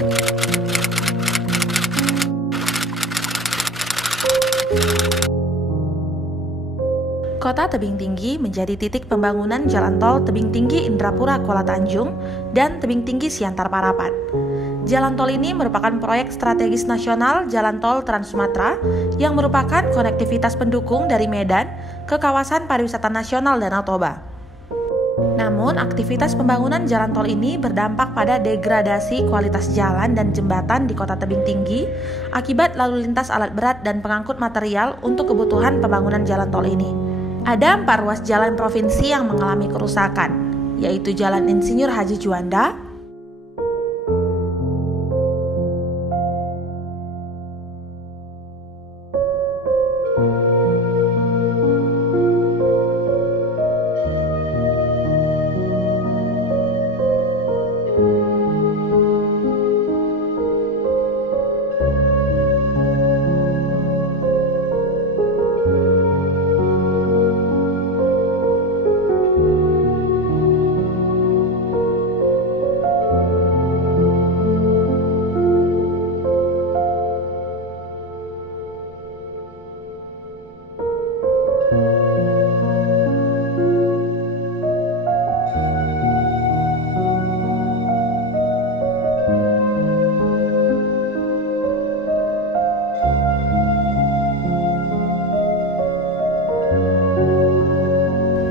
Kota Tebing Tinggi menjadi titik pembangunan jalan tol Tebing Tinggi Indrapura Kuala Tanjung dan Tebing Tinggi Siantar Parapat. Jalan tol ini merupakan proyek strategis nasional Jalan Tol Trans Sumatera yang merupakan konektivitas pendukung dari Medan ke kawasan pariwisata nasional Danau Toba. Namun, aktivitas pembangunan jalan tol ini berdampak pada degradasi kualitas jalan dan jembatan di Kota Tebing Tinggi akibat lalu lintas alat berat dan pengangkut material untuk kebutuhan pembangunan jalan tol ini. Ada 4 ruas jalan provinsi yang mengalami kerusakan, yaitu Jalan Insinyur Haji Juanda,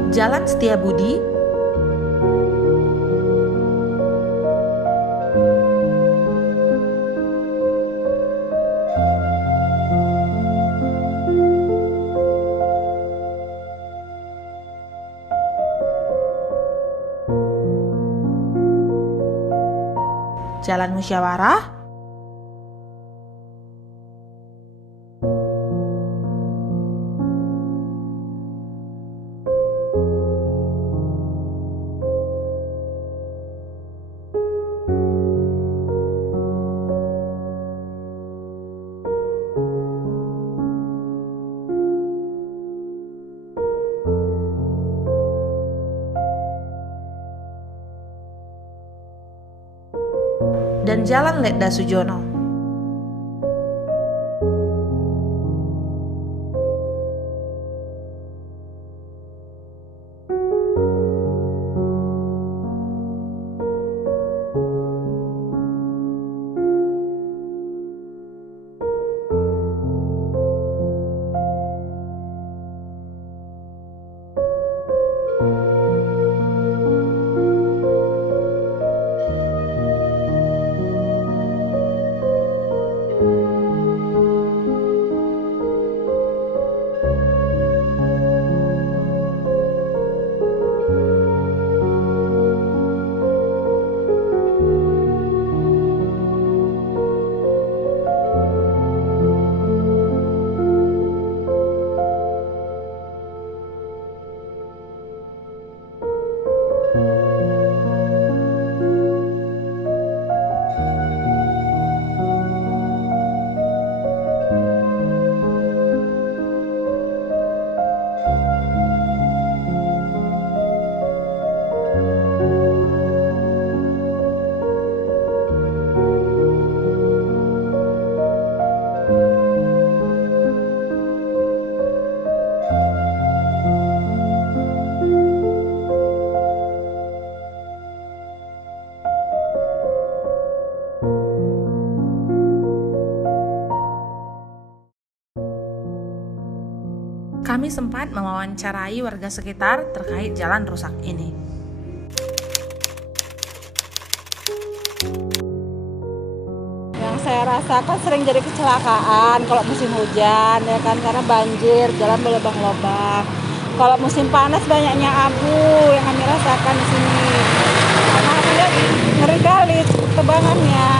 Jalan Setiabudi, Jalan Musyawarah, dan Jalan Letda Sujono. Kami sempat mewawancarai warga sekitar terkait jalan rusak ini. Yang saya rasakan sering jadi kecelakaan kalau musim hujan, ya kan, karena banjir, jalan berlubang-lubang. Kalau musim panas banyaknya abu yang kami rasakan di sini. Karena lihat ngeri kali tebangannya.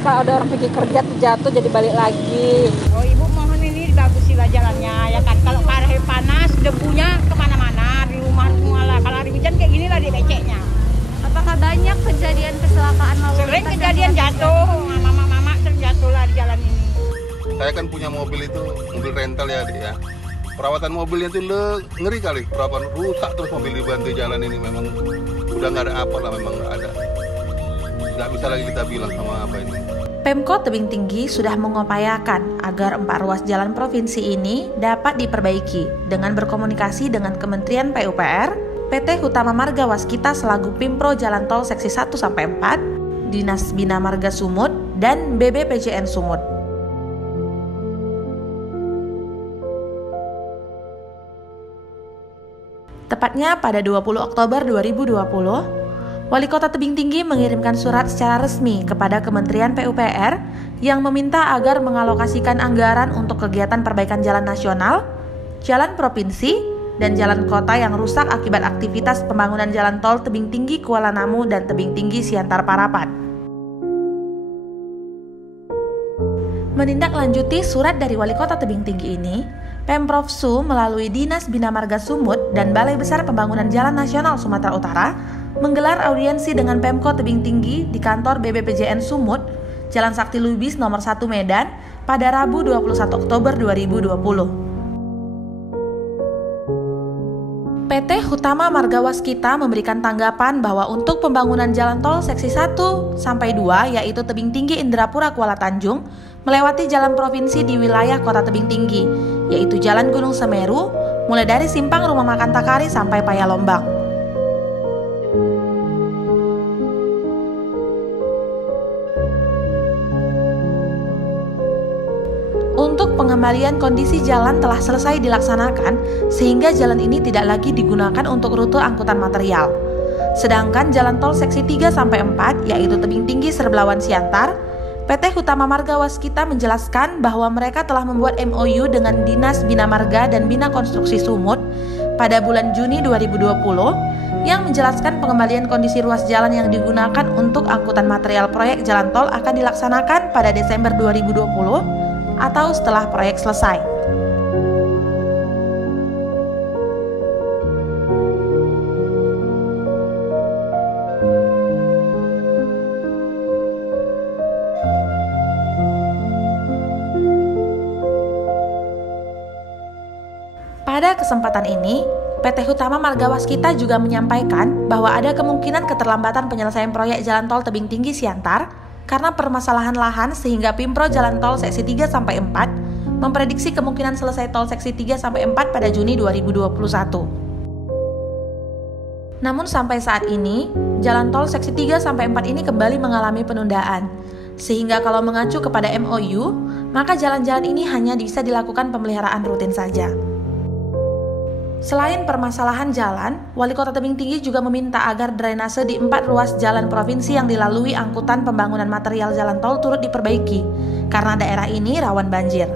Kalau ada orang pergi kerja jatuh jadi balik lagi. Oh, Ibu mohon ini dibagusilah jalannya, ya kan. Kalau hari panas debunya kemana-mana di rumah semua lah. Kalau hari hujan kayak gini lah beceknya. Apakah banyak kejadian kecelakaan lalu lintas? Sering kejadian jatuh, mama-mama sering jatuh lah di jalan ini. Saya kan punya mobil itu, mobil rental ya adik ya. Perawatan mobilnya itu ngeri kali, perawatan rusak terus mobil dibantu jalan ini memang udah nggak ada apa lah, memang nggak ada. nggak bisa lagi kita bilang sama apa ini. Pemkot Tebing Tinggi sudah mengupayakan agar 4 ruas jalan provinsi ini dapat diperbaiki dengan berkomunikasi dengan Kementerian PUPR, PT Hutama Marga Waskita selaku Pimpro Jalan Tol Seksi 1-4, Dinas Bina Marga Sumut, dan BBPJN Sumut. Tepatnya pada 20 Oktober 2020, Wali Kota Tebing Tinggi mengirimkan surat secara resmi kepada Kementerian PUPR yang meminta agar mengalokasikan anggaran untuk kegiatan perbaikan jalan nasional, jalan provinsi, dan jalan kota yang rusak akibat aktivitas pembangunan jalan tol Tebing Tinggi Kuala Namu dan Tebing Tinggi Siantar Parapat. Menindaklanjuti surat dari Wali Kota Tebing Tinggi ini, Pemprov Su melalui Dinas Bina Marga Sumut dan Balai Besar Pembangunan Jalan Nasional Sumatera Utara menggelar audiensi dengan Pemkot Tebing Tinggi di kantor BBPJN Sumut, Jalan Sakti Lubis nomor 1 Medan pada Rabu 21 Oktober 2020. PT Hutama Marga Waskita memberikan tanggapan bahwa untuk pembangunan jalan tol seksi 1-2 yaitu Tebing Tinggi Indrapura Kuala Tanjung melewati jalan provinsi di wilayah Kota Tebing Tinggi, yaitu Jalan Gunung Semeru, mulai dari Simpang Rumah Makan Takari sampai Payalombang. Untuk pengembalian kondisi jalan telah selesai dilaksanakan sehingga jalan ini tidak lagi digunakan untuk rute angkutan material. Sedangkan jalan tol seksi 3-4 yaitu Tebing Tinggi Serbelawan Siantar, PT Hutama Marga Waskita menjelaskan bahwa mereka telah membuat MOU dengan Dinas Bina Marga dan Bina Konstruksi Sumut pada bulan Juni 2020 yang menjelaskan pengembalian kondisi ruas jalan yang digunakan untuk angkutan material proyek jalan tol akan dilaksanakan pada Desember 2020 atau setelah proyek selesai. Pada kesempatan ini, PT Hutama Marga Waskita juga menyampaikan bahwa ada kemungkinan keterlambatan penyelesaian proyek jalan tol Tebing Tinggi Siantar karena permasalahan lahan sehingga Pimpro Jalan Tol Seksi 3-4 memprediksi kemungkinan selesai tol Seksi 3-4 pada Juni 2021. Namun sampai saat ini, jalan tol Seksi 3-4 ini kembali mengalami penundaan, sehingga kalau mengacu kepada MOU, maka jalan-jalan ini hanya bisa dilakukan pemeliharaan rutin saja. Selain permasalahan jalan, Wali Kota Tebing Tinggi juga meminta agar drainase di 4 ruas jalan provinsi yang dilalui angkutan pembangunan material jalan tol turut diperbaiki, karena daerah ini rawan banjir.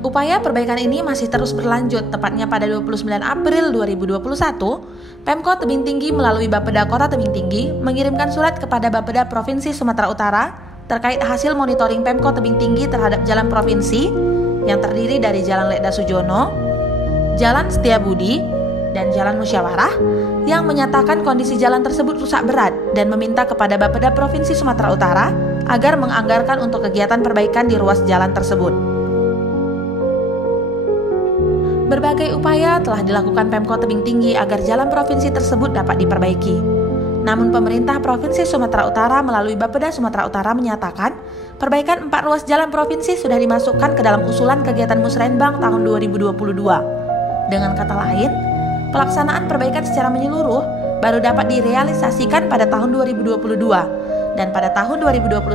Upaya perbaikan ini masih terus berlanjut, tepatnya pada 29 April 2021, Pemkot Tebing Tinggi melalui Bapeda Kota Tebing Tinggi mengirimkan surat kepada Bapeda Provinsi Sumatera Utara terkait hasil monitoring Pemkot Tebing Tinggi terhadap jalan provinsi yang terdiri dari Jalan Letda Sujono, Jalan Setiabudi, dan Jalan Musyawarah yang menyatakan kondisi jalan tersebut rusak berat dan meminta kepada Bapeda Provinsi Sumatera Utara agar menganggarkan untuk kegiatan perbaikan di ruas jalan tersebut. Berbagai upaya telah dilakukan Pemkot Tebing Tinggi agar jalan provinsi tersebut dapat diperbaiki. Namun pemerintah Provinsi Sumatera Utara melalui Bapeda Sumatera Utara menyatakan perbaikan 4 ruas jalan provinsi sudah dimasukkan ke dalam usulan kegiatan Musrenbang tahun 2022. Dengan kata lain, pelaksanaan perbaikan secara menyeluruh baru dapat direalisasikan pada tahun 2022 dan pada tahun 2021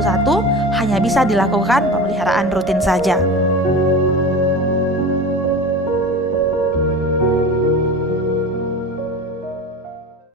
hanya bisa dilakukan pemeliharaan rutin saja.